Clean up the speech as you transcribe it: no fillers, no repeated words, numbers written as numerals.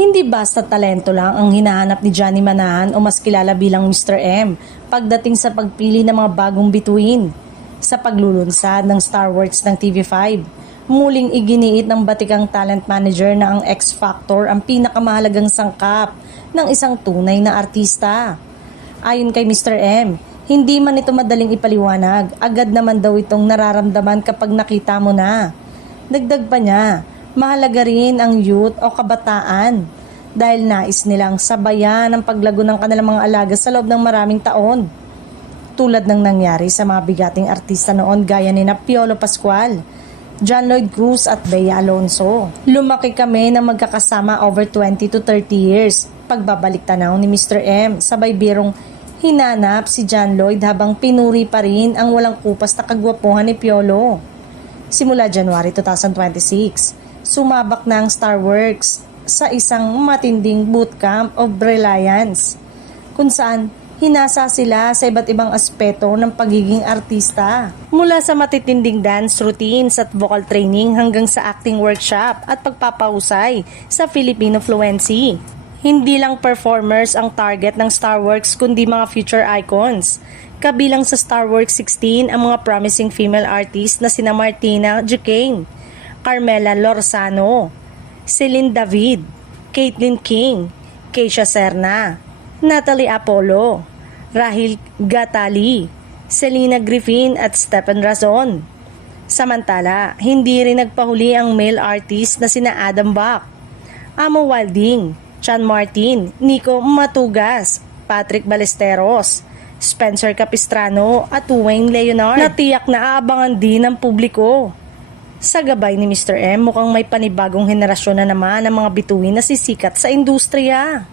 Hindi basta talento lang ang hinahanap ni Johnny Manahan o mas kilala bilang Mr. M pagdating sa pagpili ng mga bagong bituin. Sa paglulunsad ng Star Wars ng TV5, muling iginiit ng batikang talent manager na ang X Factor ang pinakamahalagang sangkap ng isang tunay na artista. Ayon kay Mr. M, hindi man ito madaling ipaliwanag, agad naman daw itong nararamdaman kapag nakita mo na. Dagdag pa niya, mahalaga rin ang youth o kabataan dahil nais nilang sabayan ang paglago ng kanilang mga alaga sa loob ng maraming taon. Tulad ng nangyari sa mga bigating artista noon gaya ni Piolo Pascual, John Lloyd Cruz at Bea Alonzo. Lumaki kami na magkakasama over 20 to 30 years. Pagbabalik tanaw ni Mr. M, sabay birong hinanap si John Lloyd habang pinuri pa rin ang walang kupas na kagwapuhan ni Piolo. Simula January 2026, sumabak na ang Star Works sa isang matinding bootcamp of brilliance kung saan hinasa sila sa iba't ibang aspeto ng pagiging artista. Mula sa matitinding dance routines at vocal training hanggang sa acting workshop at pagpapahusay sa Filipino fluency. Hindi lang performers ang target ng Star Works kundi mga future icons. Kabilang sa Star Works 16 ang mga promising female artists na sina Martina Duquesne, Carmela Lorzano, Celine David, Caitlin King, Keisha Serna, Natalie Apollo, Rahil Gatali, Selena Griffin at Stephen Razon. Samantala, hindi rin nagpahuli ang male artist na sina Adam Bach, Amo Wilding, Chan Martin, Nico Matugas, Patrick Ballesteros, Spencer Capistrano at Wayne Leonard na tiyak na aabangan din ng publiko. Sa gabay ni Mr. M, mukhang may panibagong henerasyon na naman ang mga bituin na sisikat sa industriya.